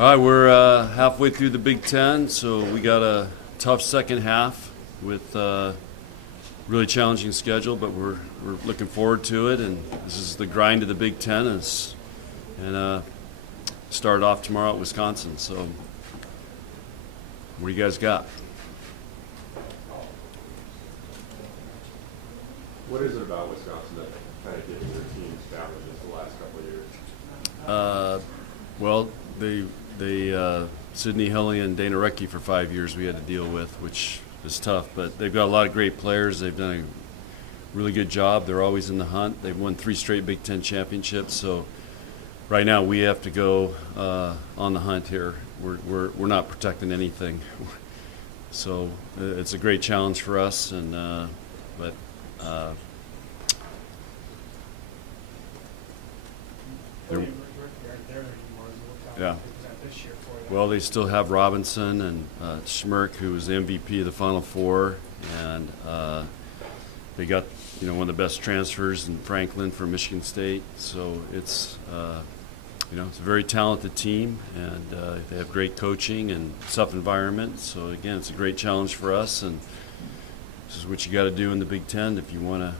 All right, we're halfway through the Big Ten, so we got a tough second half with really challenging schedule, but we're looking forward to it. And this is the grind of the Big Ten, and start off tomorrow at Wisconsin. So, what do you guys got? What is it about Wisconsin that kind of getting their team established the last couple of years? Well, they Sidney Helly and Dana Rettke for 5 years we had to deal with, which is tough. But they've got a lot of great players. They've done a really good job. They're always in the hunt. They've won 3 straight Big Ten championships. So right now we have to go on the hunt here. We're not protecting anything. So it's a great challenge for us. And but. Yeah. Well, they still have Robinson and Schmirk, who was the MVP of the Final Four, and they got one of the best transfers in Franklin from Michigan State. So it's it's a very talented team, and they have great coaching and tough environment. So again, it's a great challenge for us, and this is what you got to do in the Big Ten if you want to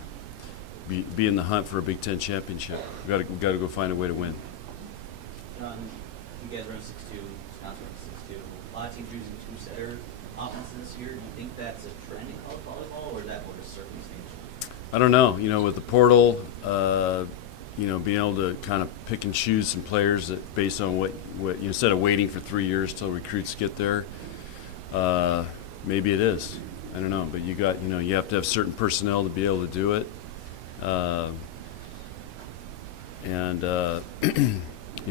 be in the hunt for a Big Ten championship. We got to go find a way to win. You guys run 6-2, Wisconsin runs 6-2. A lot of teams using two-setter offense this year. Do you think that's a trend in college volleyball, or is that more a circumstance? I don't know. With the portal, being able to kind of pick and choose some players that based on what instead of waiting for 3 years till recruits get there, maybe it is. I don't know. But you have to have certain personnel to be able to do it,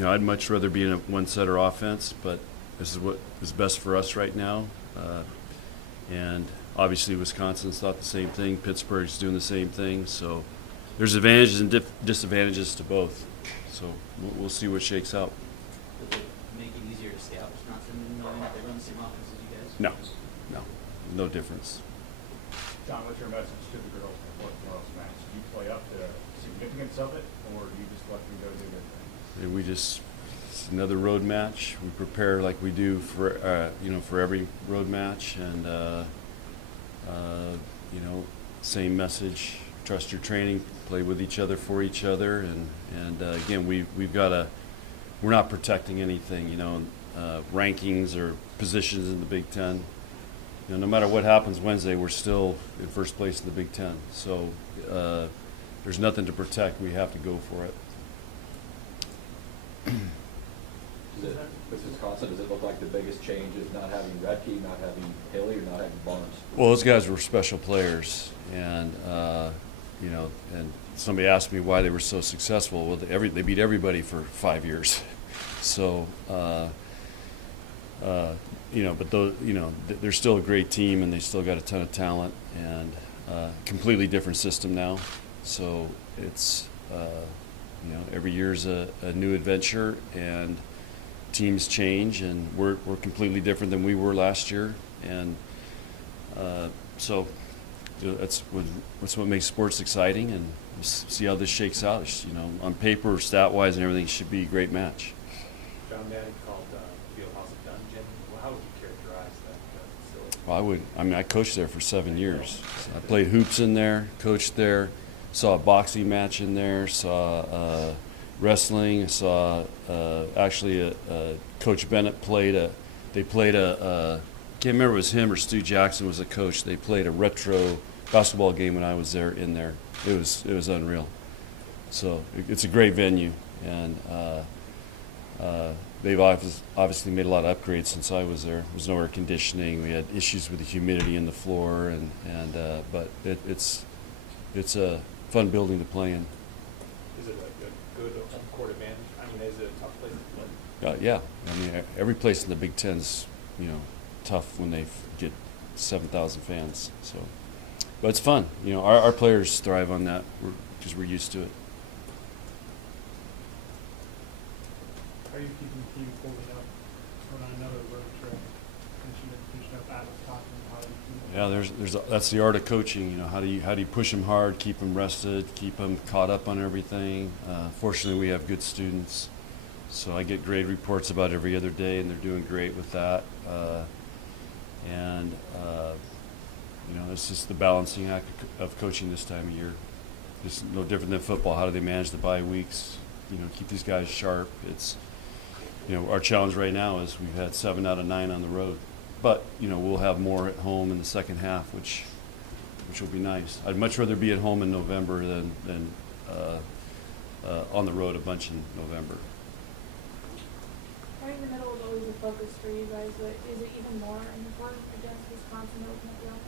I'd much rather be in a one-setter offense, but this is what is best for us right now. And obviously Wisconsin's thought the same thing. Pittsburgh's doing the same thing. So there's advantages and disadvantages to both. So we'll see what shakes out. Does it make it easier to scout Wisconsin knowing that they run the same offense as you guys? No difference. John, what's your message to the girls before tomorrow's match? Do you play up the significance of it, or do you just let them go do their thing? It's another road match. We prepare like we do for every road match, and same message: trust your training, play with each other, for each other, and again, we're not protecting anything, rankings or positions in the Big Ten. No matter what happens Wednesday, we're still in first place in the Big Ten. So there's nothing to protect. We have to go for it. With Wisconsin, does it look like the biggest change is not having Rettke, not having Haley, or not having Barnes? Well, those guys were special players, and and somebody asked me why they were so successful. Well, they beat everybody for 5 years, so but those, they're still a great team, and they still got a ton of talent, and completely different system now. So it's every year's a new adventure, and teams change, and we're completely different than we were last year, and so that's what makes sports exciting, and we'll see how this shakes out. On paper, stat-wise, and everything, it should be a great match. John Madden called Fieldhouse a dungeon. Well, how would you characterize that facility? Well, I coached there for 7 years. I played hoops in there, coached there, saw a boxing match in there, saw wrestling, saw actually Coach Bennett played a can't remember if it was him or Stu Jackson was a coach. They played a retro basketball game when I was there in there. It was unreal. So it's a great venue, and they've obviously made a lot of upgrades since I was there. There was no air conditioning. We had issues with the humidity in the floor, but it's a fun building to play in. Is it a good court advantage? Is it a tough place to play? Yeah. Every place in the Big Ten's tough when they get 7,000 fans. So, but it's fun. Our players thrive on that because we're used to it. How are you keeping the team pulled up on another road trip? Finishing up at Wisconsin, Yeah, that's the art of coaching. How do you push them hard, keep them rested, keep them caught up on everything. Fortunately, we have good students, So I get grade reports about every other day, and they're doing great with that. It's just the balancing act of coaching this time of year. It's no different than football. How do they manage the bye weeks? Keep these guys sharp. It's, our challenge right now is we've had 7 out of 9 on the road, but we'll have more at home in the second half, which will be nice. I'd much rather be at home in November than on the road a bunch in November. Right in the middle is always a focus for you guys, but is it even more important against Wisconsin to open up the offense?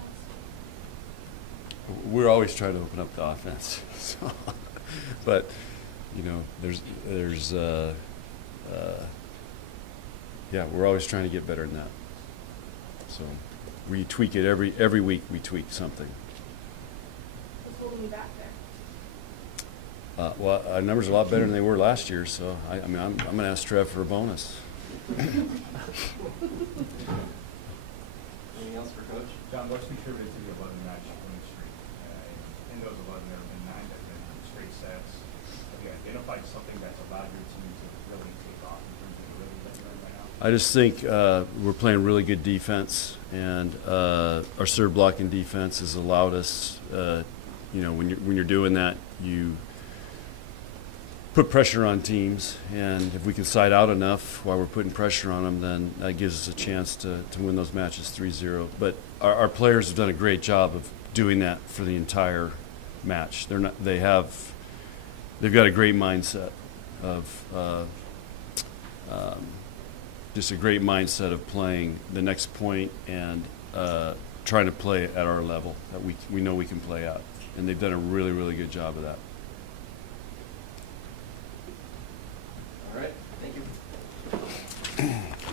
We're always trying to open up the offense, so, but we're always trying to get better than that. So we tweak it every week. We tweak something. What's holding you back there? Well, our numbers are a lot better than they were last year, so I'm going to ask Trev for a bonus. Anything else for Coach? John, what's contributed to the 11-match winning streak? In those 11, there have been 9 that have been straight sets. Have you identified something that's allowed your team to really take off in terms of really letting right now? I just think we're playing really good defense, and our serve blocking defense has allowed us. When you're doing that, you put pressure on teams, and if we can side out enough while we're putting pressure on them, then that gives us a chance to win those matches 3-0. But our players have done a great job of doing that for the entire match. They've got a great mindset of just a great mindset of playing the next point and trying to play at our level that we know we can play at, and they've done a really, really good job of that. All right, thank you.